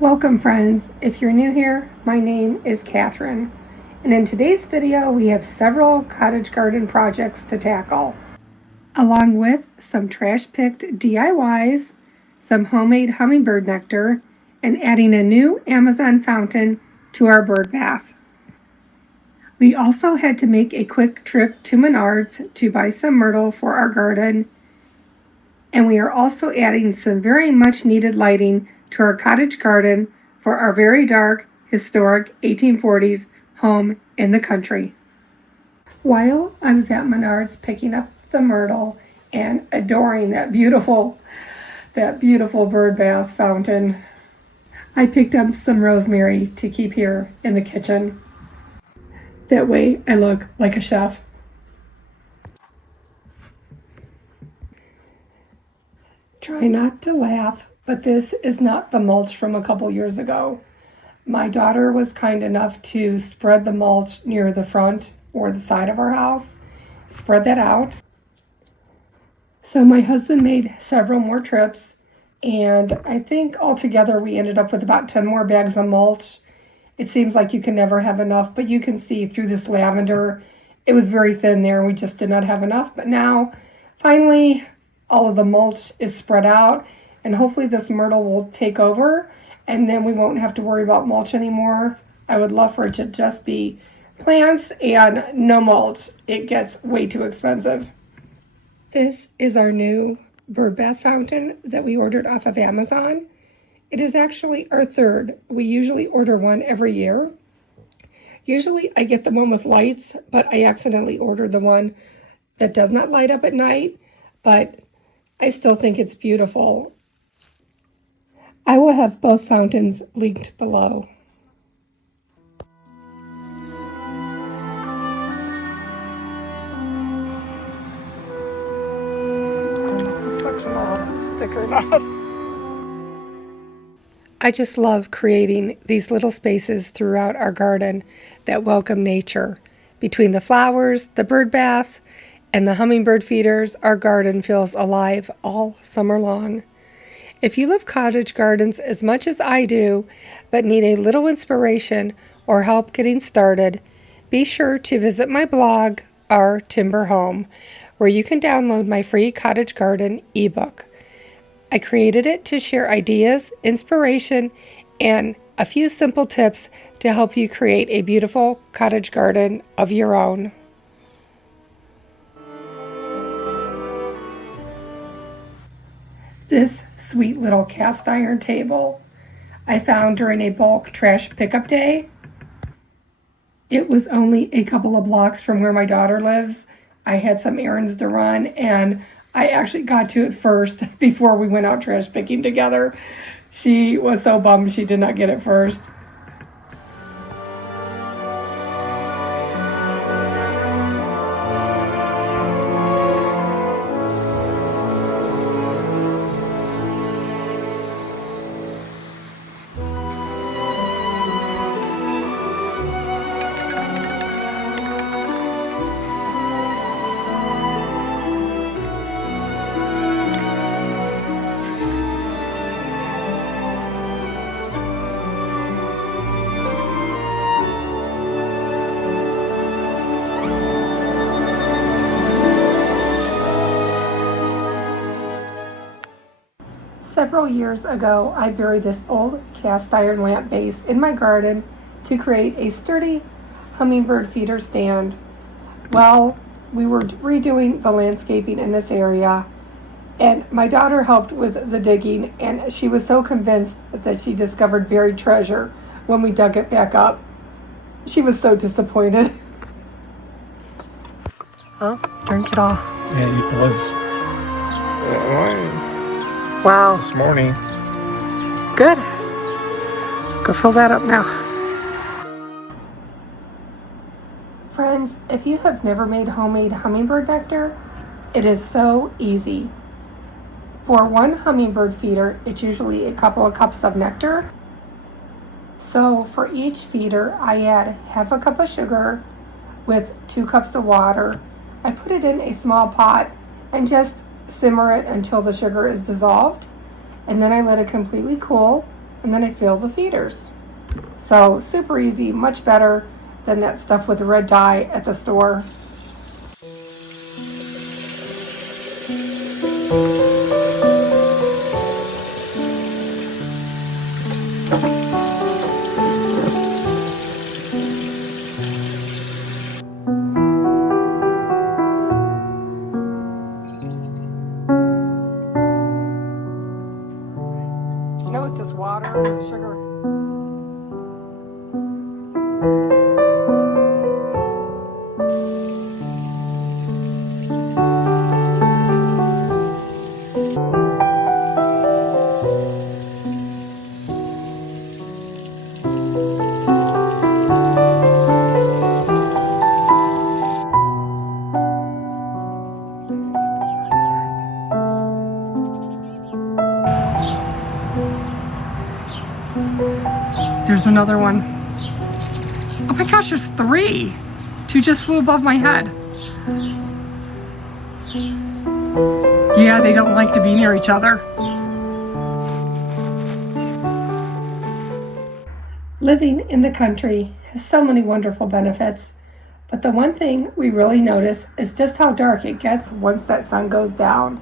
Welcome friends. If you're new here, my name is Catherine, and in today's video we have several cottage garden projects to tackle, along with some trash-picked DIYs, some homemade hummingbird nectar, and adding a new Amazon fountain to our bird bath. We also had to make a quick trip to Menards to buy some myrtle for our garden, and we are also adding some very much needed lighting to our cottage garden for our very dark, historic 1840s home in the country. While I was at Menards picking up the myrtle and adoring that beautiful bird bath fountain, I picked up some rosemary to keep here in the kitchen. That way I look like a chef. Try not to laugh, but this is not the mulch from a couple years ago. My daughter was kind enough to spread the mulch near the front or the side of our house, spread that out. So my husband made several more trips, and I think altogether we ended up with about 10 more bags of mulch. It seems like you can never have enough, but you can see through this lavender, it was very thin there. We just did not have enough, but now finally all of the mulch is spread out, and hopefully this myrtle will take over and then we won't have to worry about mulch anymore. I would love for it to just be plants and no mulch. It gets way too expensive. This is our new bird bath fountain that we ordered off of Amazon. It is actually our third. We usually order one every year. Usually I get the one with lights, but I accidentally ordered the one that does not light up at night, but I still think it's beautiful. I will have both fountains linked below. I don't know if this section will have a stick or not. I just love creating these little spaces throughout our garden that welcome nature. Between the flowers, the bird bath, and the hummingbird feeders, our garden feels alive all summer long. If you love cottage gardens as much as I do, but need a little inspiration or help getting started, be sure to visit my blog, Our Timber Home, where you can download my free cottage garden ebook. I created it to share ideas, inspiration, and a few simple tips to help you create a beautiful cottage garden of your own. This sweet little cast iron table I found during a bulk trash pickup day. It was only a couple of blocks from where my daughter lives. I had some errands to run, and I actually got to it first before we went out trash picking together. She was so bummed she did not get it first. Several years ago, I buried this old cast iron lamp base in my garden to create a sturdy hummingbird feeder stand. Well, we were redoing the landscaping in this area, and my daughter helped with the digging, and she was so convinced that she discovered buried treasure when we dug it back up. She was so disappointed. Oh, drink it all. Yeah, it was Wow. this morning. Good. Go fill that up now. Friends, if you have never made homemade hummingbird nectar, it is so easy. For one hummingbird feeder, it's usually a couple of cups of nectar. So for each feeder, I add half a cup of sugar with 2 cups of water. I put it in a small pot and just simmer it until the sugar is dissolved, and then I let it completely cool. and then I fill the feeders. So super easy, much better than that stuff with the red dye at the store. No, it's just water and sugar. There's another one. Oh my gosh, there's 3. 2 just flew above my head. Yeah, they don't like to be near each other. Living in the country has so many wonderful benefits, but the one thing we really notice is just how dark it gets once that sun goes down.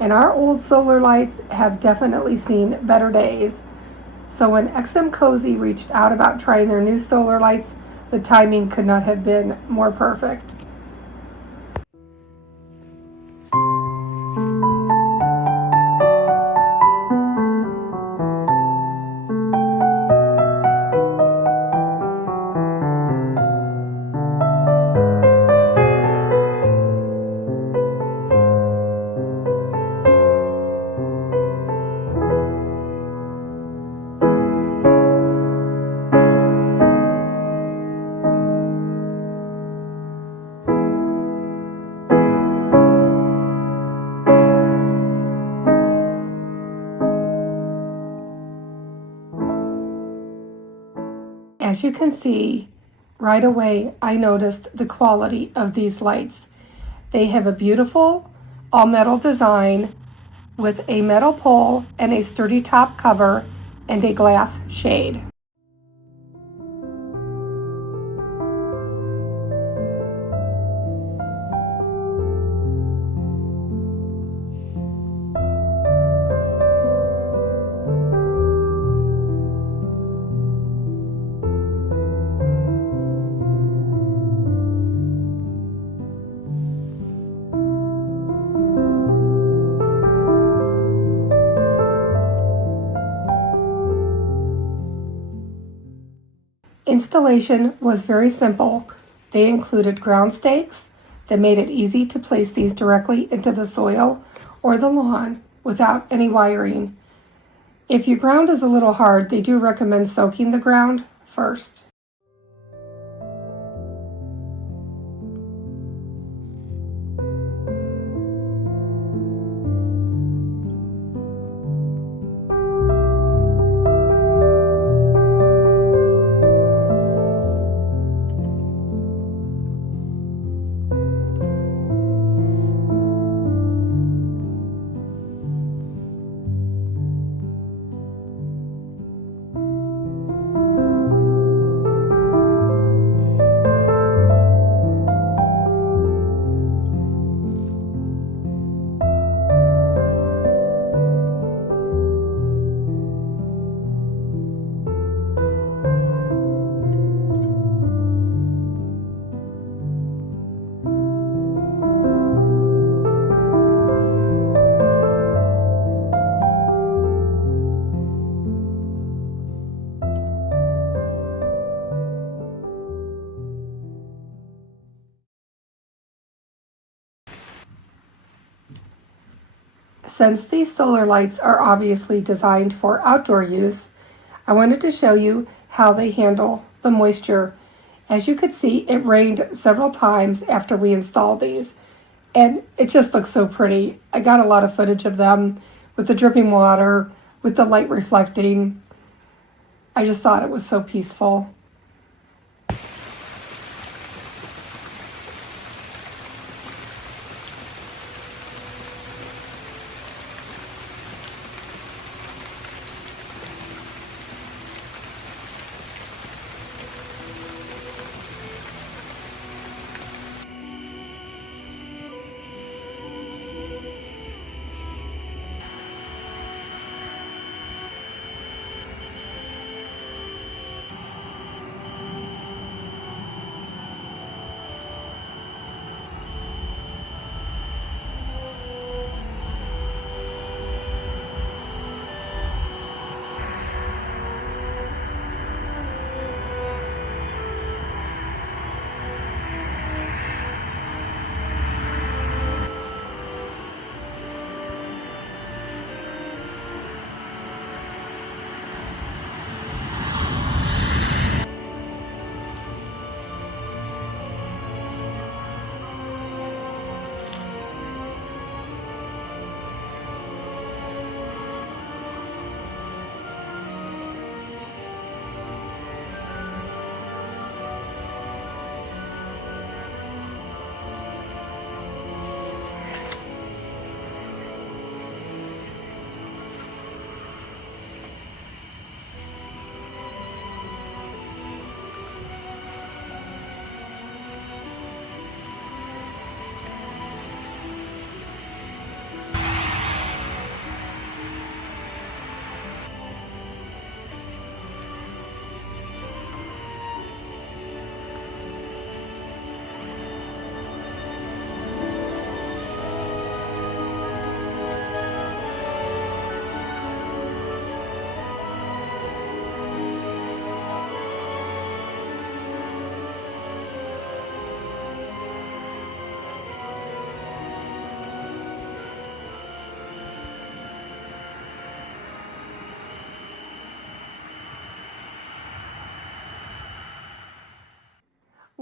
And our old solar lights have definitely seen better days. So when XMCOSY reached out about trying their new solar lights, the timing could not have been more perfect. As you can see, right away I noticed the quality of these lights. They have a beautiful all-metal design with a metal pole and a sturdy top cover and a glass shade. Installation was very simple. They included ground stakes that made it easy to place these directly into the soil or the lawn without any wiring. If your ground is a little hard, they do recommend soaking the ground first. Since these solar lights are obviously designed for outdoor use, I wanted to show you how they handle the moisture. As you could see, it rained several times after we installed these, and it just looks so pretty. I got a lot of footage of them with the dripping water, with the light reflecting. I just thought it was so peaceful.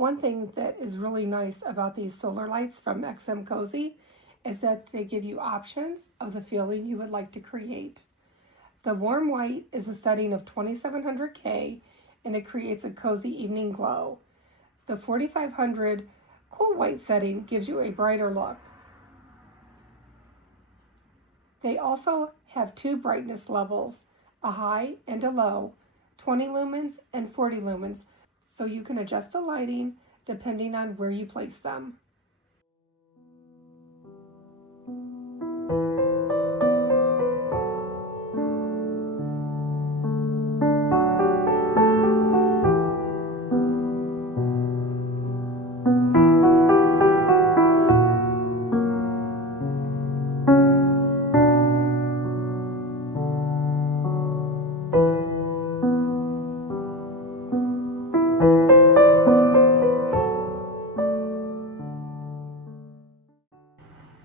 One thing that is really nice about these solar lights from XMCOSY is that they give you options of the feeling you would like to create. The warm white is a setting of 2700K and it creates a cozy evening glow. The 4500 cool white setting gives you a brighter look. They also have two brightness levels, a high and a low, 20 lumens and 40 lumens, so you can adjust the lighting depending on where you place them.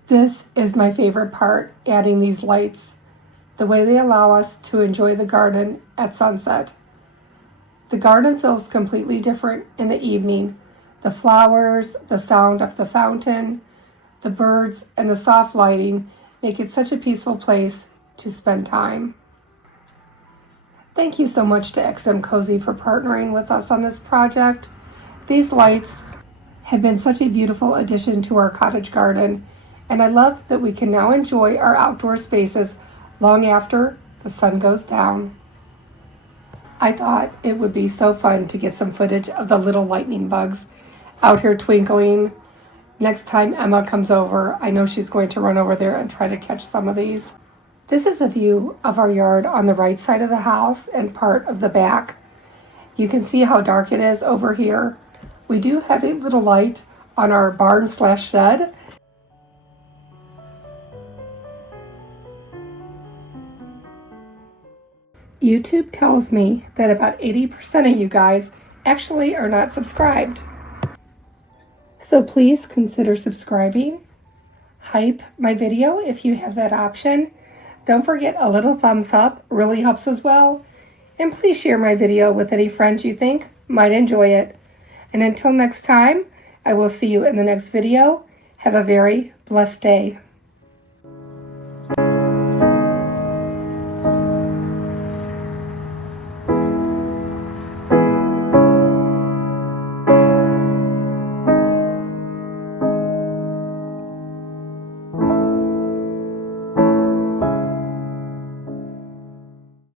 This is my favorite part, adding these lights, the way they allow us to enjoy the garden at sunset. The garden feels completely different in the evening. The flowers, the sound of the fountain, the birds, and the soft lighting make it such a peaceful place to spend time. Thank you so much to XMCOSY for partnering with us on this project. These lights have been such a beautiful addition to our cottage garden, and I love that we can now enjoy our outdoor spaces long after the sun goes down. I thought it would be so fun to get some footage of the little lightning bugs out here twinkling. Next time Emma comes over, I know she's going to run over there and try to catch some of these. This is a view of our yard on the right side of the house and part of the back. You can see how dark it is over here. We do have a little light on our barn/shed. YouTube tells me that about 80% of you guys actually are not subscribed. So please consider subscribing. Hype my video if you have that option. Don't forget a little thumbs up, really helps as well. And please share my video with any friends you think might enjoy it. And until next time, I will see you in the next video. Have a very blessed day.